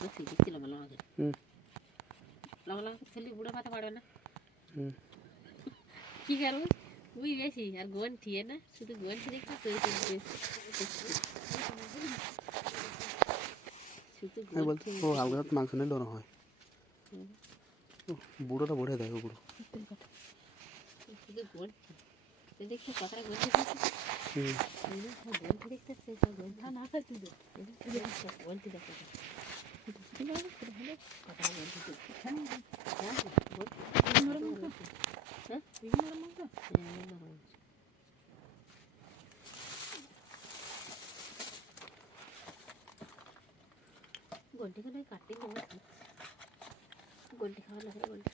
দেখছি দেখছি লম্বা লম্বা করে লম্বা লম্বা করে ছেলে বুড়ো পাতা পারবে না কি করবো ওই বেশি আর গোন ঠিয়ে না শুধু গোন ঠিয়ে দেখতে আমি বলছি ও হালকা মাংস নিয়ে নরম হয় বুড়োটা বড়ে দেয় ও বুড়ো শুধু গোন দেখছি কথাটা গোন দেখতে দেখতে গোন না খাই তুই গোন দেখতে গন্টি খানে কাটি গন্টি খাওয়া লাগে গন্টি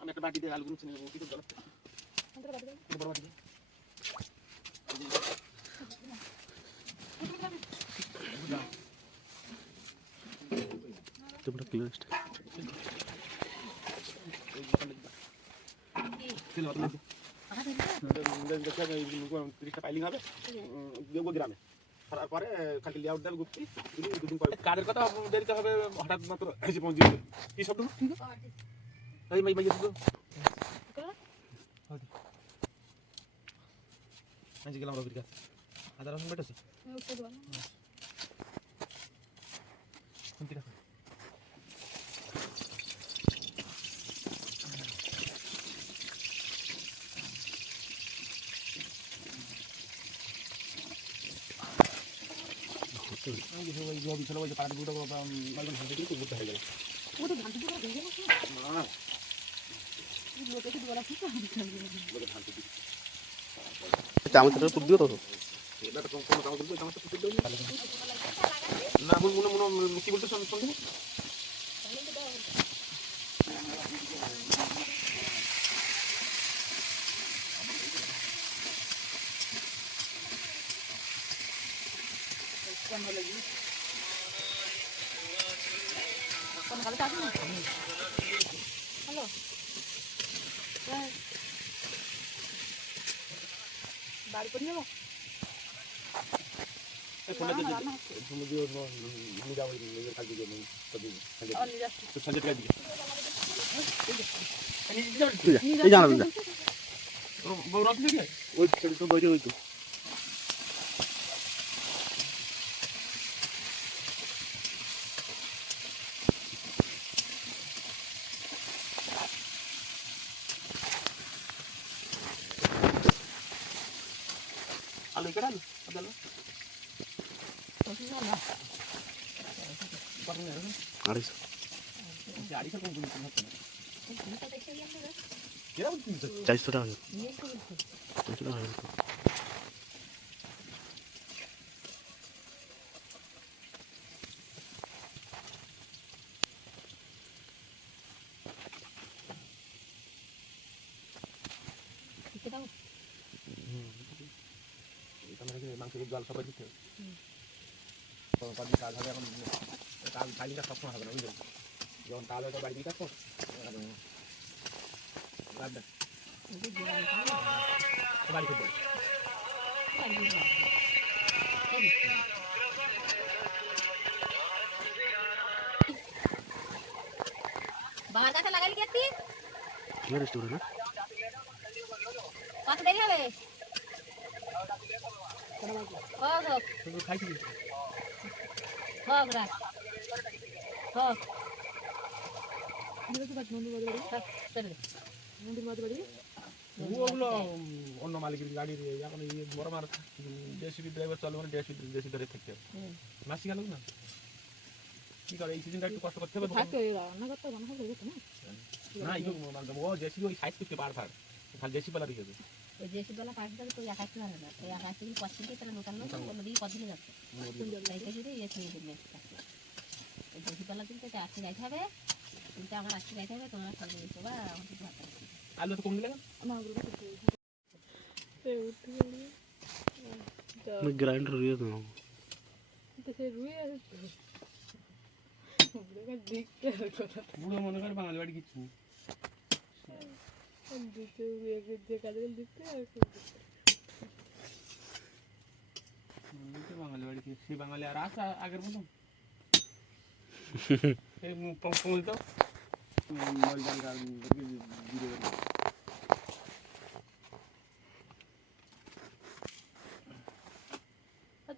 আমি একটা বাটি দিয়ে আলুগুলো চিনি কি করব বড় বাটি তোমরা ক্লিয়ারস্ট পাইলিং হবে দেবো গ্রামে তারপরে খালি লেআউট দেবে গুপ্তি দুদিন পরে কাজের কথা দেরিতে হবে হঠাৎ মাত্র এসে পৌঁছে যাবে কি শব্দ এই মাই মাইয়ে দুটো আজ গেলাম রবির কাছে আদা রসুন বেটেছে কোনটি রাখো আমি যে ওই জবি ছিল ওই যে পাড়া দুটো মালগুলো ভাঙতে দিয়ে ঘুরতে হয়ে গেল ও তো ধান দিয়ে ভেঙে গেছে না লোকে তো বলা ঠিক আছে লোকে ভাঙতে দিয়ে চামচটা তুল দিও তো এটা তো কোনো কাজ করবে আমার তো কিছু দেই না মনে মনে কি বলতে শুন হ্যালো বাড়ি করে যাবো ফোনে দিয়ে নিয়ে যাবো নিজের কাজ দিয়ে নেই তো সঞ্জয় টাকা দিয়ে এই জানাবেন না বউ রাখলি কি ওই ছেলে তো বইরে ওই তো আলু কেটে আলু আদালো আড়াইশো আড়িশো কোন জিনিস হচ্ছে না 400 টাকা 400 টাকা মাংসের জল সবাই দিতে কাজ হবে এখন কাজ কালিটা সবসময় হবে না বুঝলেন যখন কাজ হবে বাড়ি দিয়ে কাজ কর বাড়ি খেতে বাবার কাছে লাগালি কি একটি কি রেস্টুরেন্ট না কত দেরি হবে হোক হোক খাইছি হোক রাখ হোক ওগুলো অন্য মালিকের গাড়ির এখন এই বড় মার জেসিবি ড্রাইভার চলে মানে জেসি ধরে থাকতে মাসি গেল না কি করে এই সিজনটা একটু কষ্ট করতে হবে না এই ও জেসিবি ওই সাইজ করতে পার খালি জেসি পালা রেখেছে ওই জেসি বলা পাঁচ টাকা তো একাশি হবে না তো একাশি থেকে পঁচিশ থেকে তারা নতুন নতুন অন্যদিকে পথে যাচ্ছে তাই যদি ইয়ে ছেড়ে দেবে ওই জেসি পালা কিন্তু এটা আশি গাইতে হবে কিন্তু আমার আশি গাইতে হবে তোমরা সব দিয়েছো বা আমাকে আলু তো কম দিলে গ্রাইন্ডার রুইয়ে দাও বুড়ো মনে করে বাঙালি বাড়ি কিছু নেই। বাঙালি বাড়ি কি সেই বাঙালি আর আছে আগের মতন? এই পৌঁছ দাও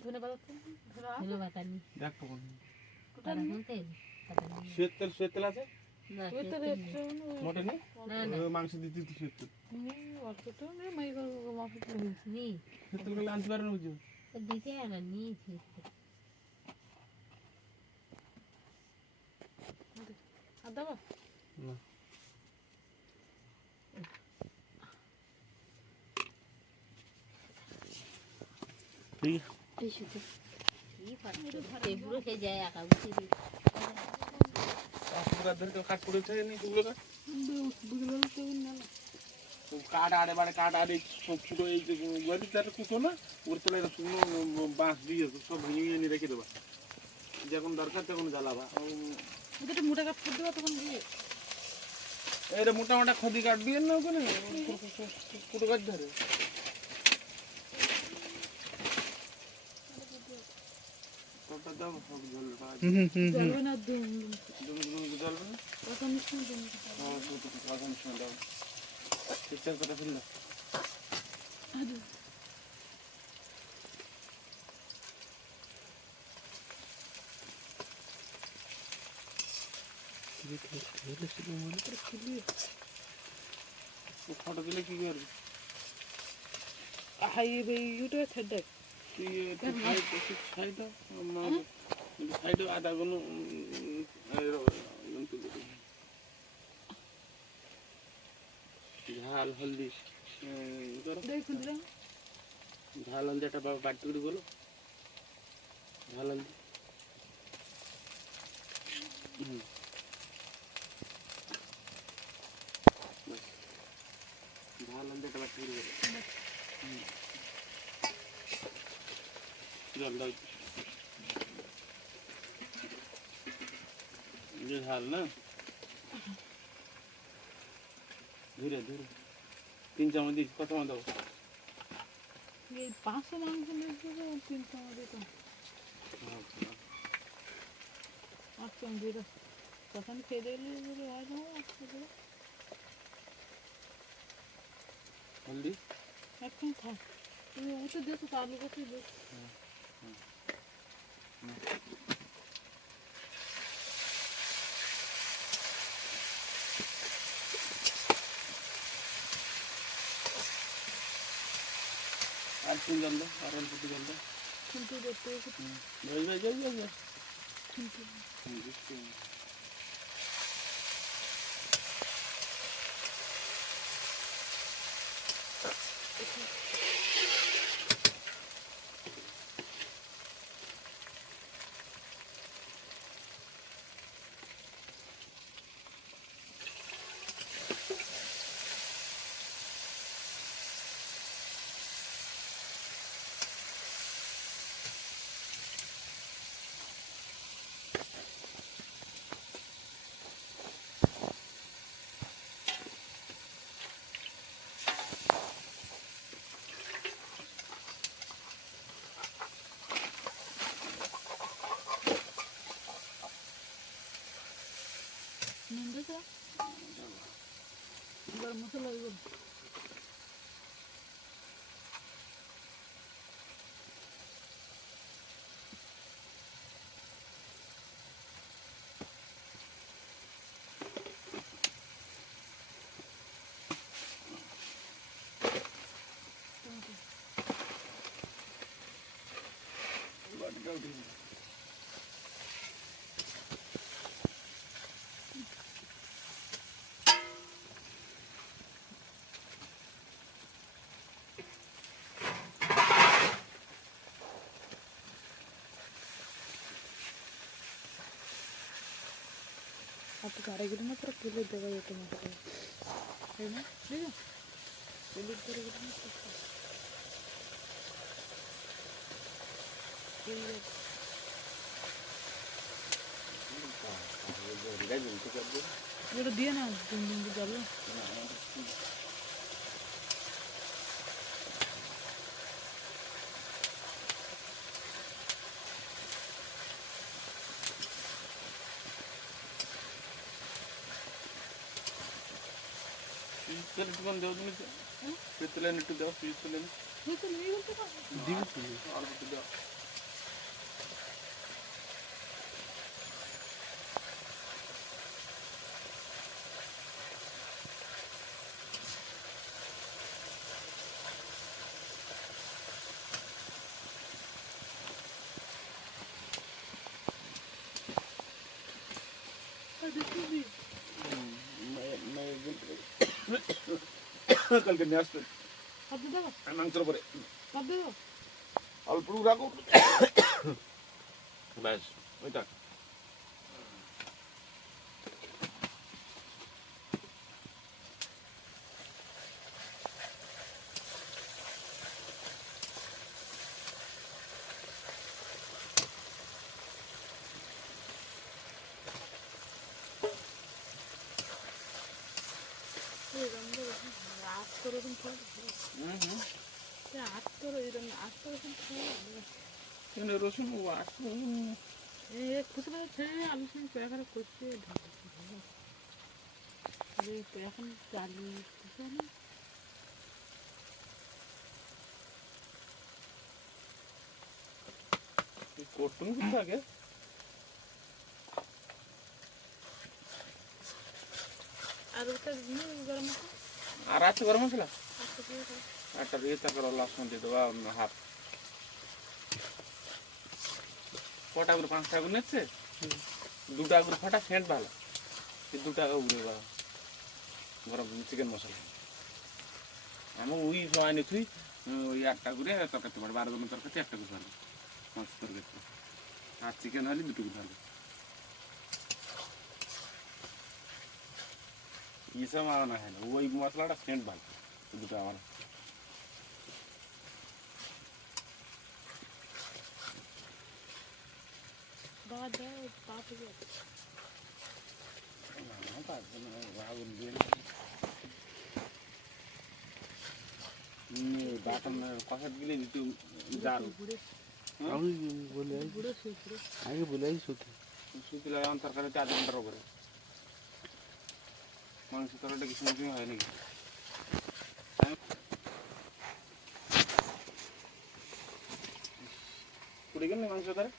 ধন্যবাদ আনি দেখ কখন তেল শ্বেত তেল আছে না মোটে নেই না না মাংস দিতে দিতে শ্বেত তেল নি শ্বেত তেল গুলো আনতে পারে না বুঝছো দিতে না নিয়েছি না ঠিক এগুলো খেয়ে যায় একা উঠে কাঠ পড়েছে কাঠ আড়ে বাড়ে কাঠ আড়ে ফুটো এই কুটো না ওর তোলা শুকনো বাঁশ দিয়ে সব ভেঙে ভেঙে রেখে দেবা যখন দরকার তখন জ্বালাবা মোটা কাঠ করে দেওয়া তখন এটা মোটা মোটা খদি কাঠ দিয়ে না ওখানে কুটো গাছ ধরে দাও সব জ্বলবে না জ্বলবে না দাও চেষ্টা করে ফেললো ফটো দিলে কি করবি সাইডে আদা কোনো ঝাল হলদি ঝাল হলদি একটা বাড়তি করে বলো ঝাল হলদি ঝাল হলদি একটা বাড়তি করে বলো জল দাও ঝাল না ধীরে ধীরে 3 চামচ দিই কত মতো দাও 500 মাংস নিয়ে 3 চামচ দিতাম 8 চামচ দিয়ে তখন খেয়ে দিলে হয় না হলদি এখন থাক তুমি ওটা দেখো আলু কত দেখ আর তিন জল দাও আর অল্প জল দাও কিন্তু দেখতে জল নিন্দে গরম মশলা দিব आपको 2.5 किलो में पूरा किलो देगा ये टमाटर है ना ठीक है किलो 2.5 किलो में এটা দিয়ে না দিন দিন যাবে হয়তো নেই বলতে পারো কালকে নিয়ে আসবে কত দেবো মাংসের উপরে কত দেবো অল্প রাখো ব্যাস ওইটা আট করে দিন আট করে এরকম আট করে রসুন খুশি ছেড়ে আলু সঙ্গে পেয়ারা করছে এখন চালি করতুন কিন্তু আগে আর ওটা গরম আর আছে গরম মশলা একটা দিয়ে তারপর লসুন দিয়ে দেবো হাফ কটা করে 5 টাকা করে নিচ্ছে 2 টাকা করে ফাটা সেন্ট ভালো 2 টাকা উড়ে গরম চিকেন মশলা আমি ওই জয়নি তুই ওই 8 টাকা করে তরকারি পারবে 12 জনের তরকারি 1 টাকা করে মাছ তরকারি আর চিকেন হলে 2 টাকা ভালো ইসব না হয় না ওই মশলাটা সেন্ট ভালো 2 টাকা আমার কষাত গেলে একটু জাল আমি বলে আগে বলে শুকিয়ে এখন তরকারি 4 ঘন্টার উপরে মাংস তরকারিটা কিছু মধ্যে হয় নাকি পুড়ে গেল মাংস তারা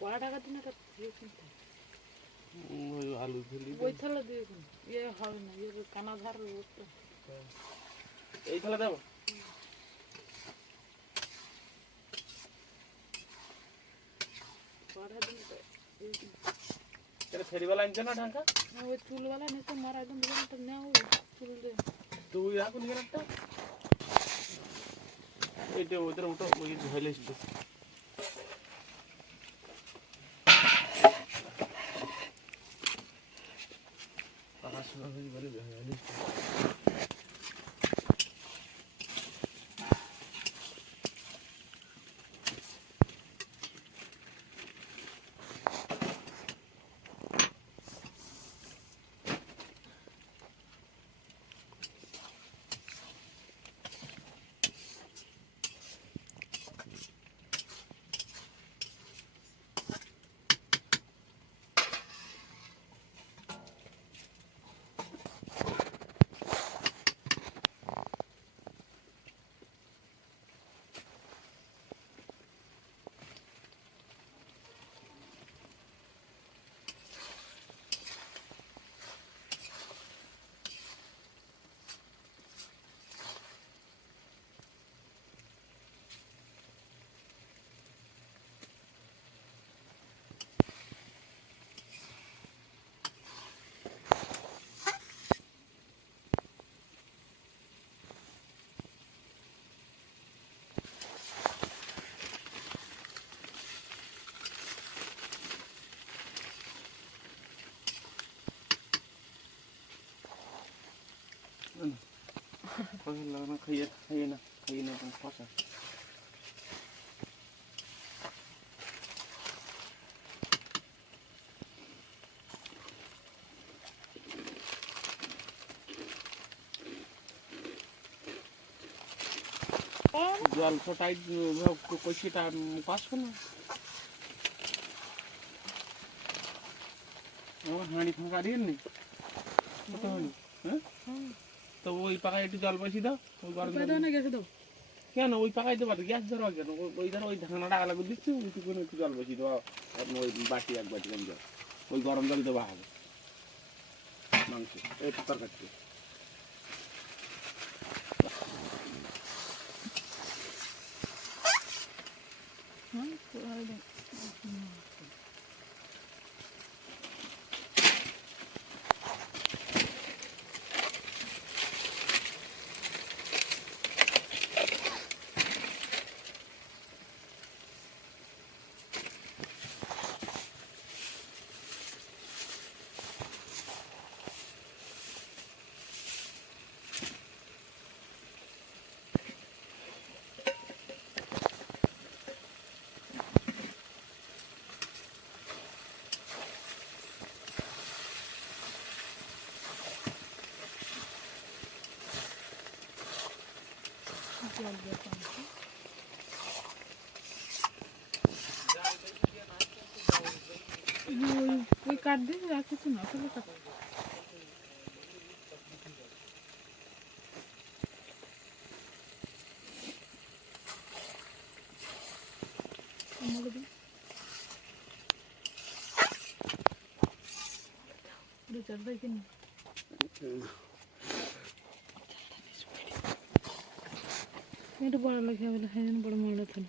কড়া টাকা দিন একটা কিনতে আলু ফেলি ওই থালা দিয়ে ইয়ে হবে না ইয়ে কানা ধার এই থালা দেবো কড়া দিন এটা ফেরিওয়ালা আনছে না ঢাকা ওই চুলওয়ালা নিয়ে তো মারা একদম নেওয়া চুল দিয়ে তুই রাখুন একটা এইটা ওদের ওটা ওই ধরে এসেছে পয়সা লাগে না, খাইয়ে খাইয়ে না পয়সা। জল তো টাইট কইছিটা পাসবে না। আমার হাঁড়ি ফাঁকা দিয়ে নি কত হাঁড়ি, হ্যাঁ তো ওই পাকায় একটু জল বসিয়ে দাও, ওই গরম জল। না গেছে দাও কেন ওই পাকায় দেবো গ্যাস ধরো কেন, ওই ধরো ওই ধানাটা আলাদা দিচ্ছি, ওইটুকুন একটু জল বসিয়ে দেবো, ওই বাটি এক বাটি জল, ওই গরম জল দেওয়া হবে মাংস এই তরকারি। ওই কাঠ দিয়ে আর কিছু না, শুধু কাঠ। একটু বড় লাগে বলে হ্যাঁ বড় মারা থাকে।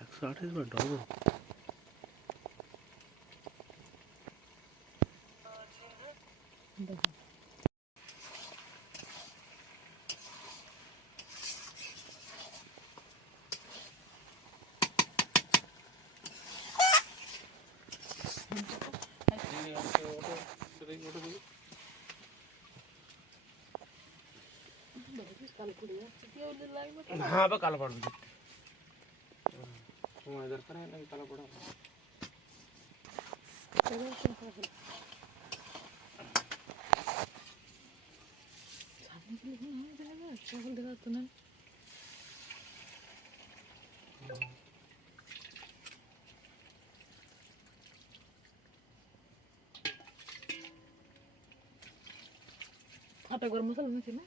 128 বার ঢোবো। হ্যাঁ বা কালো পড়বে, সময় দরকার হয় নাকি কালো পড়া। আটা গরম মশলা নিয়েছি না?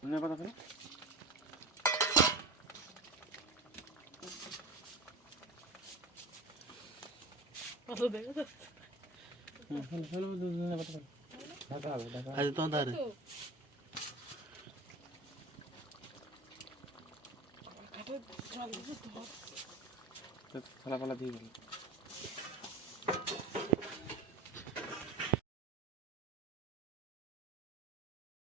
ধনিয়া পাতা ফেলো, কত দেখো তো ফেলো ফেলো ধনিয়া পাতা ফেলো, ঢাকা হবে ঢাকা। আজ তো ধারে থালা পালা দিয়ে গেল।